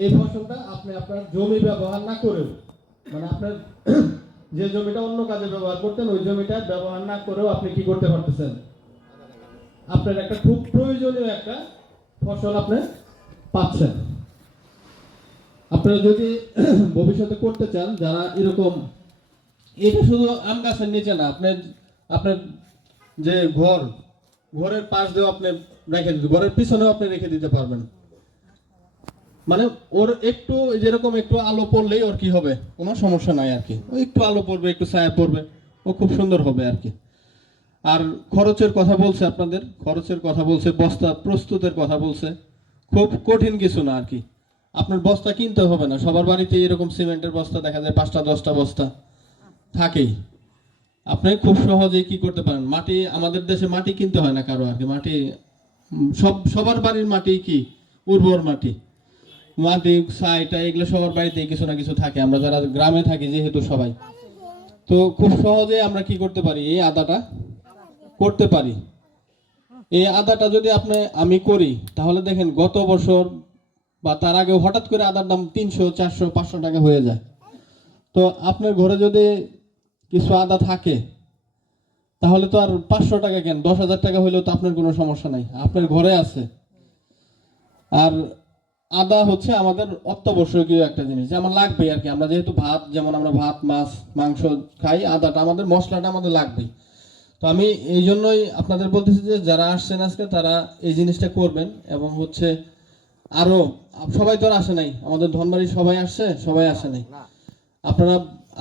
এই ফসলটা আপনি আপনার জমি ব্যবহার না করেও মানে আপনার যে জমিটা অন্য কাজে ব্যবহার করতেন, ওই জমিটা ব্যবহার না করেও আপনি কি করতে পারতেছেন? আপনার একটা খুব প্রয়োজনীয় একটা ফসল আপনি পাচ্ছেন। আপনারা যদি ভবিষ্যতে করতে চান, যারা এরকম, এটা শুধু আম গাছের নিচে না, আপনার আপনার যে ঘর, ঘরের পাশ দিয়েও আপনি রেখে দিতে, ঘরের পিছনেও আপনি রেখে দিতে পারবেন। মানে ওর একটু যেরকম একটু আলো পড়লেই ওর কি হবে? কোনো সমস্যা নাই আর কি। ও একটু আলো পড়বে, একটু ছায়া পড়বে, ও খুব সুন্দর হবে আর কি। আর খরচের কথা বলছে আপনাদের, খরচের কথা বলছে, বস্তা প্রস্তুতের কথা বলছে। খুব কঠিন কিছু না আর কি। আপনার বস্তা কিনতে হবে না, সবার বাড়িতে এরকম সিমেন্টের বস্তা দেখা যায়, পাঁচটা, দশটা বস্তা থাকেই। আপনি খুব সহজেই কি করতে পারেন? মাটি, আমাদের দেশে মাটি কিনতে হয় না কারও আর কি। মাটি সব, সবার বাড়ির মাটি কি? উর্বর মাটি। মাটি সাইটা এগুলো সবার বাড়িতেই কিছু না কিছু থাকে। আমরা যারা গ্রামে থাকি, যেহেতু সবাই। তো খুব সহজে আমরা কি করতে পারি? এই আদাটা করতে পারি। এই আদাটা যদি আপনি, আমি করি, তাহলে দেখেন গত বছর বা তার আগে হঠাৎ করে আদার দাম তিনশো, চারশো, পাঁচশো টাকা হয়ে যায়। তো আপনার ঘরে যদি কিছু আদা থাকে, তাহলে তো আর পাঁচশো টাকা কেন? দশ হাজার টাকা হইলেও তো আপনার কোনো সমস্যা নাই। আপনার ঘরে আছে। আর আদা হচ্ছে আমাদের অত্যাবশ্যকীয় একটা জিনিস। যেমন লাগবে আর কি। আমরা যেহেতু ভাত যেমন আমরা ভাত মাছ মাংস খাই আদাটা আমাদের মশলাটা আমাদের লাগবেই। তো আমি এই জন্যই আপনাদের বলতেছি যে যারা আসছেন আজকে তারা এই জিনিসটা করবেন এবং হচ্ছে আরও সবাই তো আর আসে নাই। আমাদের ধনবাড়ি সবাই আসছে সবাই আসে নাই। আপনারা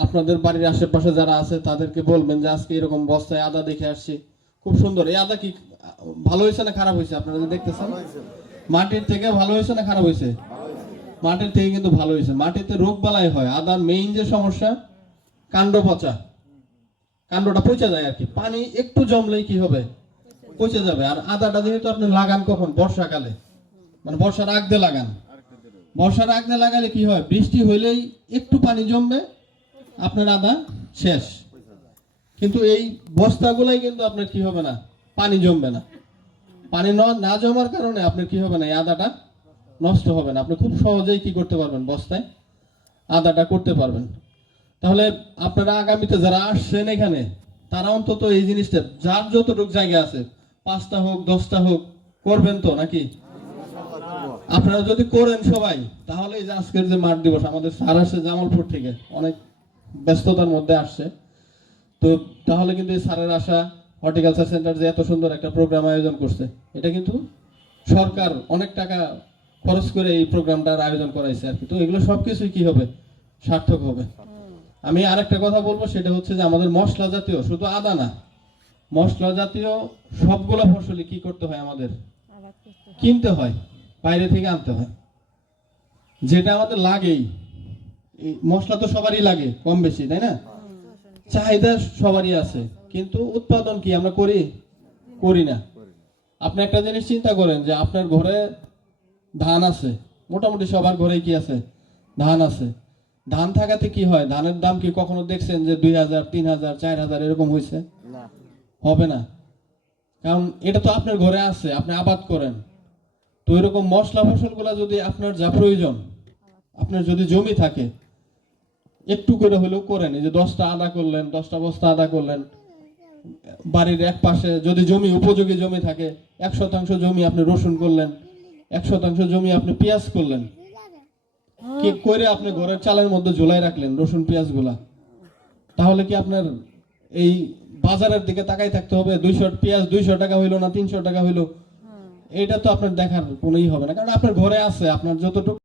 আপনাদের বাড়ির আশেপাশে যারা আছে তাদেরকে বলবেন যে আজকে এরকম বস্তায় আদা দেখে আসছি। খুব সুন্দর। এই আদা কি ভালো হয়েছে না খারাপ হয়েছে? আপনারা দেখতেছেন। মাটির থেকে ভালো হয়েছে না খারাপ হয়েছে? মাটির থেকে কিন্তু ভালো হয়েছে। মাটিতে রোগ বালাই হয়। আদার মেইন যে সমস্যা, কাণ্ড পচা। কাণ্ডটা পচে যায় আর কি। পানি একটু জমলেই কি হবে? পচে যাবে। আর আদাটা যেহেতু আপনি লাগান কখন? বর্ষাকালে। মানে বর্ষার আগ দিয়ে লাগান। বর্ষার আগ দিয়ে লাগালে কি হয়? বৃষ্টি হইলেই একটু পানি জমবে, আপনার আদা শেষ। কিন্তু এই বস্তাগুলাই কিন্তু আপনার কি হবে না? পানি জমবে না। পানি না জমার কারণে আপনার কি হবে না, এই আদাটা নষ্ট হবে না। আপনি খুব সহজেই কি করতে পারবেন, বস্তায় আদাটা করতে পারবেন। তাহলে আপনারা আগামীতে যারা আসছেন এখানে, তারা অন্তত এই জিনিসটা, যার যতটুকু জায়গা আছে, পাঁচটা হোক, দশটা হোক, করবেন তো নাকি? আপনারা যদি করেন সবাই, তাহলে এই যে আজকের যে মাঠ দিবস, আমাদের স্যার আসছে জামালপুর থেকে, অনেক ব্যস্ততার মধ্যে আসছে। তো তাহলে কিন্তু এই স্যারের আসা হর্টিকালচার সেন্টার যে এত সুন্দর একটা প্রোগ্রাম আয়োজন করছে এটা কিন্তু সরকার অনেক টাকা খরচ করে এই প্রোগ্রামটার আয়োজন করাইছে আর কি। তো এগুলো সবকিছুই কি হবে? সার্থক হবে। আমি আরেকটা কথা বলব সেটা হচ্ছে যে আমাদের মশলা জাতীয় শুধু আদা না মশলা জাতীয় সবগুলো ফসলই কি করতে হয় আমাদের? কিনতে হয় বাইরে থেকে আনতে হয়। যেটা আমাদের লাগেই। মশলা তো সবারই লাগে কম বেশি তাই না? চাহিদা সবারই আছে। কিন্তু উৎপাদন কি আমরা করি? করি না। আপনি একটা জিনিস চিন্তা করেন যে আপনার ঘরে ধান আছে মোটামুটি সবার ঘরে কি আছে? ধান আছে। ধান থাকাতে কি হয়? ধানের দাম কি কখনো দেখছেন যে দুই হাজার তিন হাজার চার হাজার এরকম হয়েছে? হবে না। কারণ এটা তো আপনার ঘরে আছে আপনি আবাদ করেন। তো এরকম মশলা ফসলগুলা যদি আপনার যা প্রয়োজন আপনার যদি জমি থাকে একটু করে হলেও করেন। এই যে দশটা আদা করলেন দশটা বস্তা আদা করলেন বাড়ির এক পাশে যদি জমি উপযোগী জমি থাকে এক শতাংশ জমি আপনি রসুন করলেন এক শতাংশ জমি আপনি পেঁয়াজ করলেন। কি করে আপনি ঘরের চালের মধ্যে ঝোলাই রাখলেন রসুন পেঁয়াজগুলা তাহলে কি আপনার এই বাজারের দিকে তাকাই থাকতে হবে? দুইশো পেঁয়াজ দুইশো টাকা হইল না তিনশো টাকা হইল? এটা তো আপনার দেখার কোনোই হবে না। কারণ আপনার ঘরে আছে আপনার যতটুকু